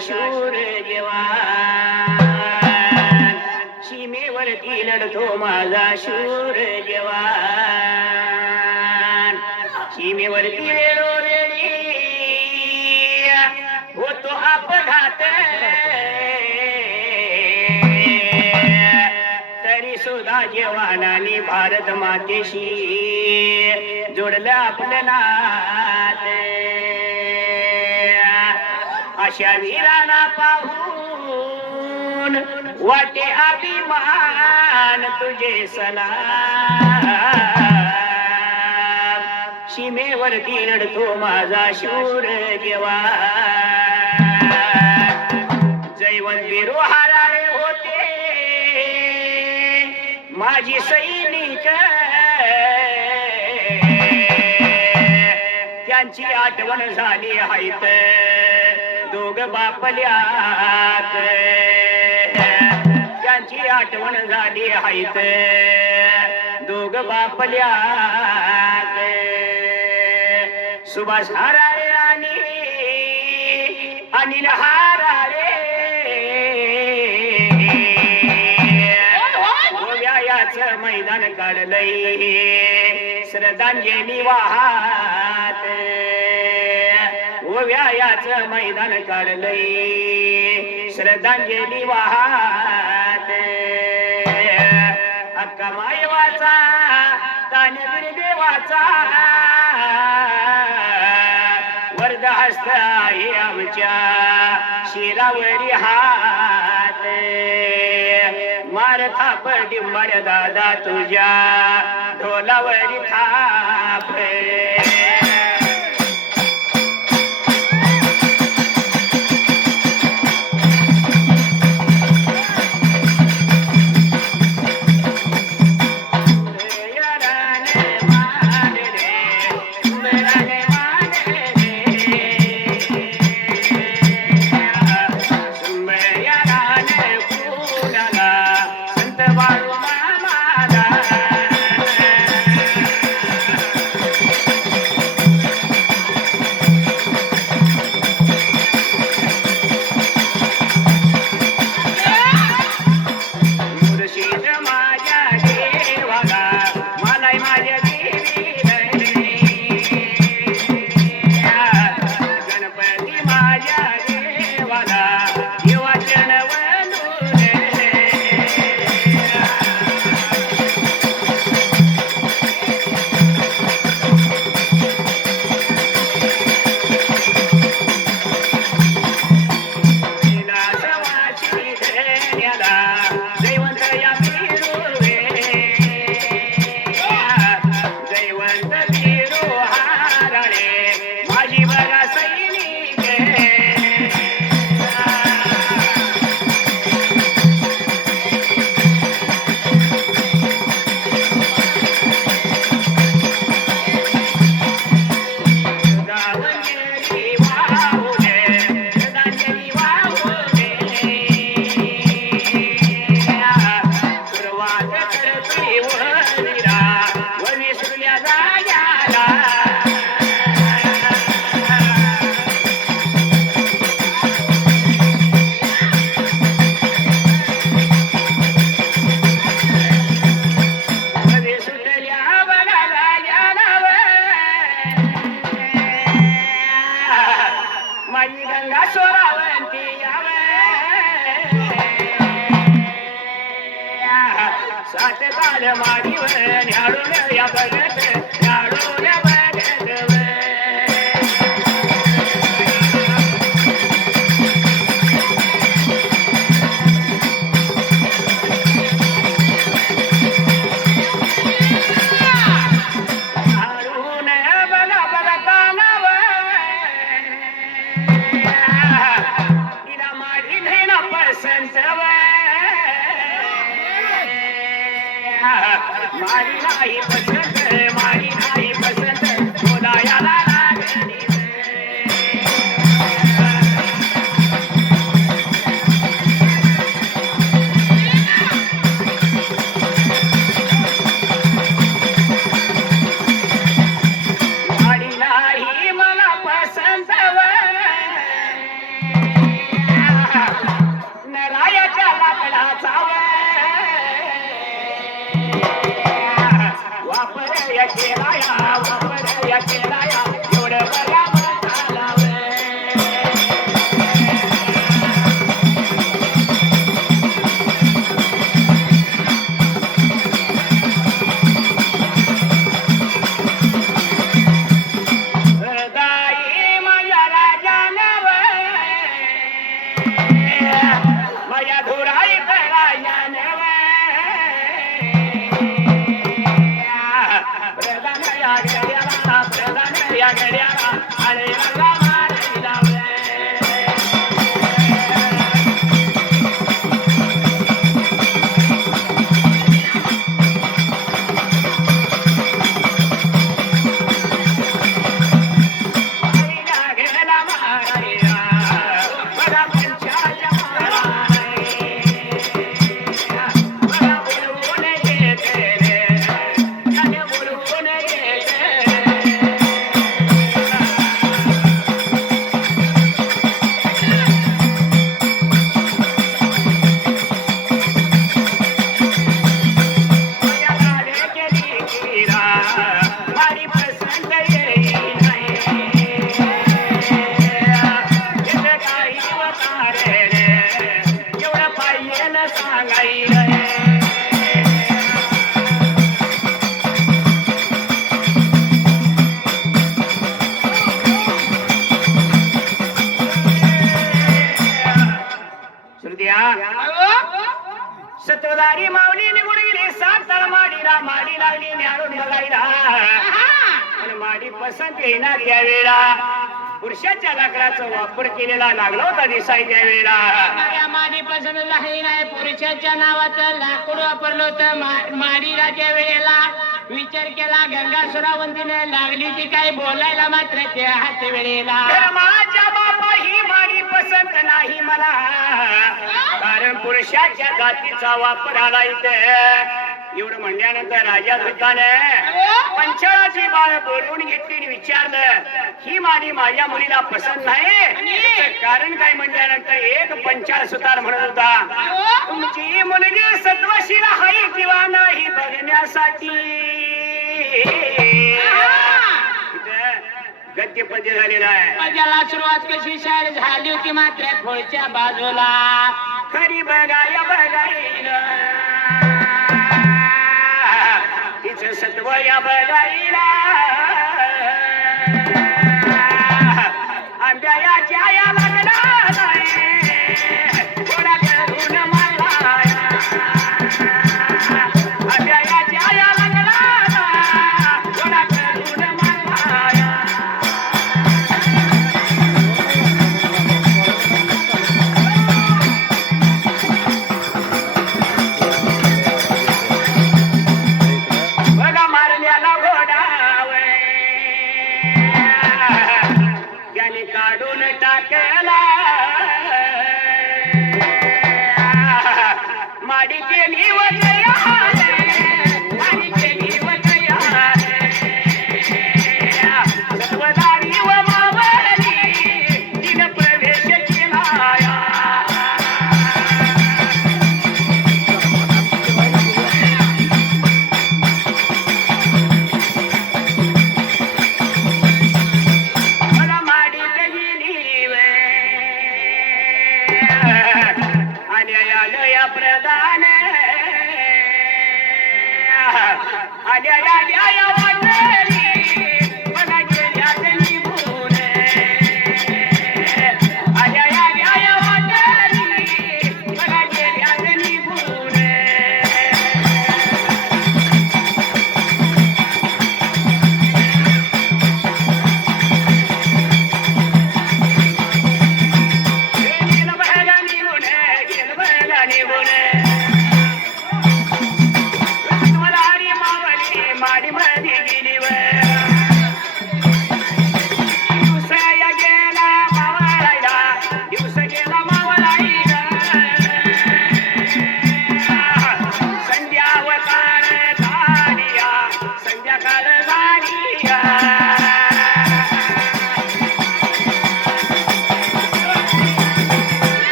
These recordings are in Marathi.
शूर जवान. सीमेवरती लढतो माझा शूर जवान. सीमेवरती वेळोवेळी होतो अपघात. तरी सुद्धा जवानाने भारत मातेशी जोडलं आपलं नात. अशा वीरांना पाहून वाटे अभिमान तुझे सला सीमेवरती लढतो माझा शूर देवा जैवन बिरोहाराने होते. माझी सैनिक. त्यांची आठवण झाली हायत. दोघ बापल्यात त्यांची आठवण झाली हायत दोघ बापल्यात सुभाष हाराळे आणि अनिल हाराळे. गोव्याच मैदान काढलंय. श्रद्धांजली वाहा गोव्याच मैदान काढलंय. श्रद्धांजली वाहात. अक्का मायवाचा तानवीर देवाचा वरद हस्त आहे आमच्या शिरावरी हात. मार थाप डिंबर दादा तुझ्या ढोलावरी थाप. Yeah. माझ्या सत्वदारी माऊली गेली. सात तळ माडीला माडी लागली न्यारून बघायला आणि माडी पसंत येईना त्यावेळेला पुरुषाच्या लाकडाचा वापर केलेला लागला होता दिसाय त्यावेळेला. माडी पसंत नाही नाही. पुरुषाच्या नावाचं लाकूड वापरलं होतं माडीला त्या वेळेला विचार केला गंगा सुरावंतीने लागली ती काही बोलायला मात्र त्या हात वेळेला माझ्या बापा ही नाही मला. कारण पुरुषाच्या जातीचा वापर आला इथे. एवढं म्हणल्यानंतर राजा दुर्गाने पंचाळाची बाळ बोलवून घेतली आणि विचारलं ही माझी माझ्या मुलीला पसंत नाही? कारण काय? म्हणल्यानंतर एक पंचाळ सुतार म्हणत होता तुमची मुलगी सत्वशील आहे किंवा नाही बघण्यासाठी? गद्य पद्य झालेला आहे. माझ्याला सुरुवात कशी शाळेत झाली होती मात्र पुढच्या बाजूला. खरी बघाय बघाईल तिचं सत्व या बघाईला.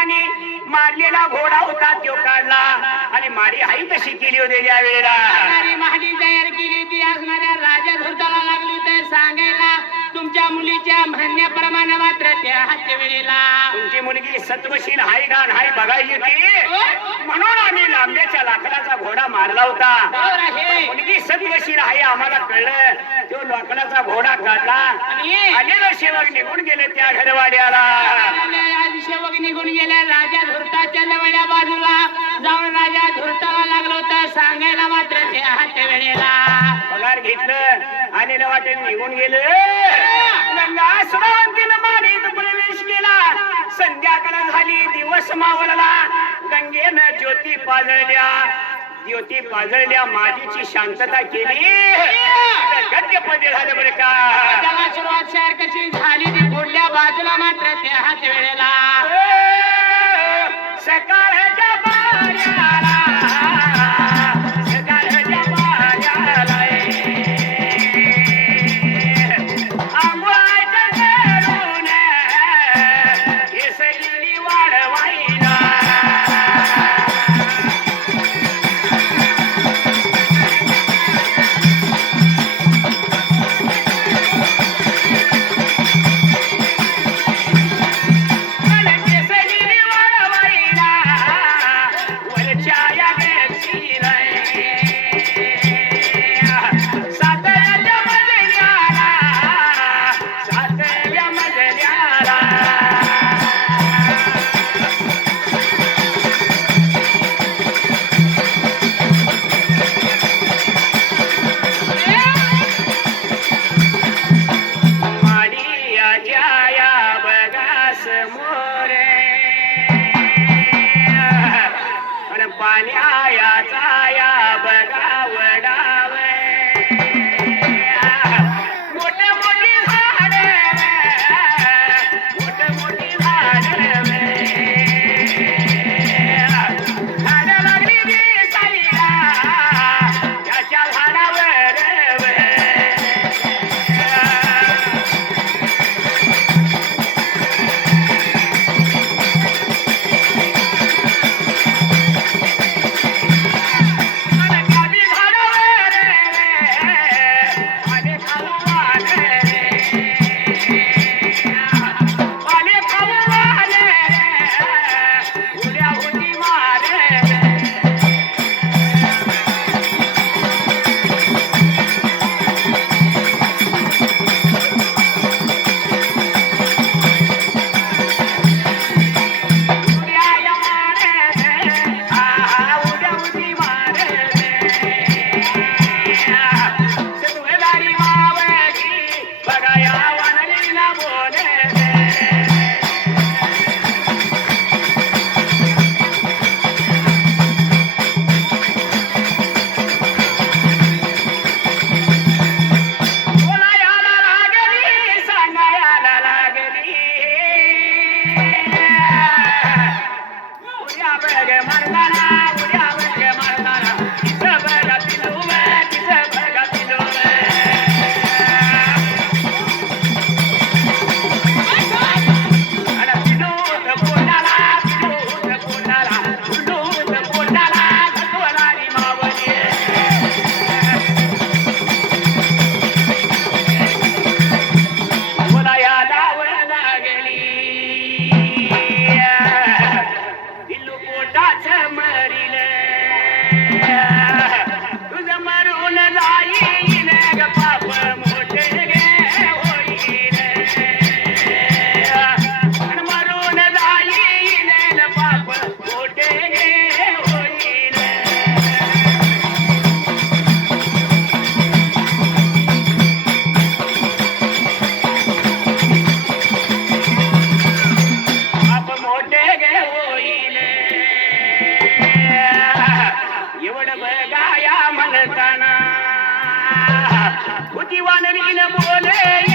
पंचालाच्या मारलेला घोडा होता तो काढला. आणि माडी हाई कशी केली होती त्या वेळेला? असणारी तयार केली होती. असणाऱ्या राजा धुरताला लागली तर सांगायला तुमच्या मुलीच्या म्हणण्याप्रमाणे मात्र त्या वेळेला. तुमची मुलगी सत्वशील हाय गाण हाय बघायची होती म्हणून आम्ही लांब्याच्या लाकडाचा घोडा मारला होता. मुलगी सत्वशील आहे आम्हाला कळलं. तो लाकडाचा घोडा काढला. आणि? आलेलं सेवक निघून गेले त्या घरवाड्याला. सेवक निघून गेल्या राजा धुरताच्या जवळच्या बाजूला. जाऊन राजा धुरताला लागलो तर सांगायला मात्र त्या हातच्या वेळेला. पगार घेतलं आलेलं वाटेल निघून गेलं. गंगा सुरावंतीनं मारीत प्रवेश केला. संध्याकाळ झाली दिवस मावळला. गंगेनं ज्योती पाजळल्या. ज्योती पाजळल्या माझीची शांतता केली. गद्यपदे झाले बरं का? त्याला सुरुवात शहर कशी झाली ती पुढल्या बाजूला मात्र त्या हातच्या वेळेला. सकाळच्या छाया जाया बघा वडा बोलताना. तुझी वानरीन बोले.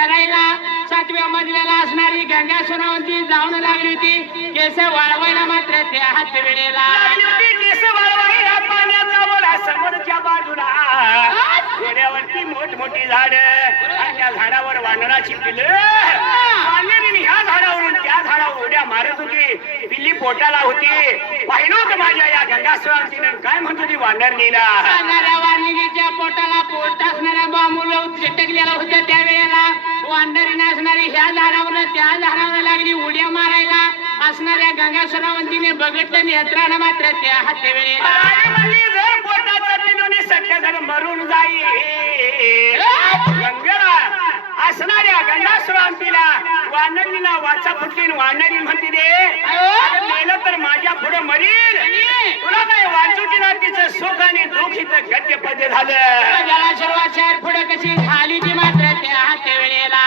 करायला सातव्या मजल्याला असणारी गंगा सोनावंती जाऊन लागली होती. केस वाळवायला मात्र त्या हात. वेळेला केस वाळवायला पाण्याचा ओढा समोरच्या बाजूला. घोड्यावरती मोठमोठी झाड. आणि त्या झाडावर वानराची पिल्लं वानरीने ह्या झाडावरून. त्या झाडावर उड्या मारत होती. पिल्ली पोटाला होती. पाहिलं होतं माझ्या या गंगास्वामीनं काय म्हणत होती वानरणीला वाणिनीच्या पोटाला पोट असणाऱ्या बांबूला चिटकलेला होत्या त्यावेळेला. ह्या झाडावर त्या झाडावर लागली उड्या मारायला असणाऱ्या गंगा सोनावंतीने बघितलं नेत्रानं मात्र त्या हात वेळेला अरे म्हणली जर मरून जाईल गंगेला असणाऱ्या गंगास्वामीला वानरीला वाचा फुटली वानरी म्हणते दे मेलं तर माझ्या पुढे मरील तुला काय वाचुटीला तिचं सुख आणि दुःख इथं गद्य पद्य झालं. ज्याला सुरुवात शहर पुढे कशी झाली ती मात्र त्या वेळेला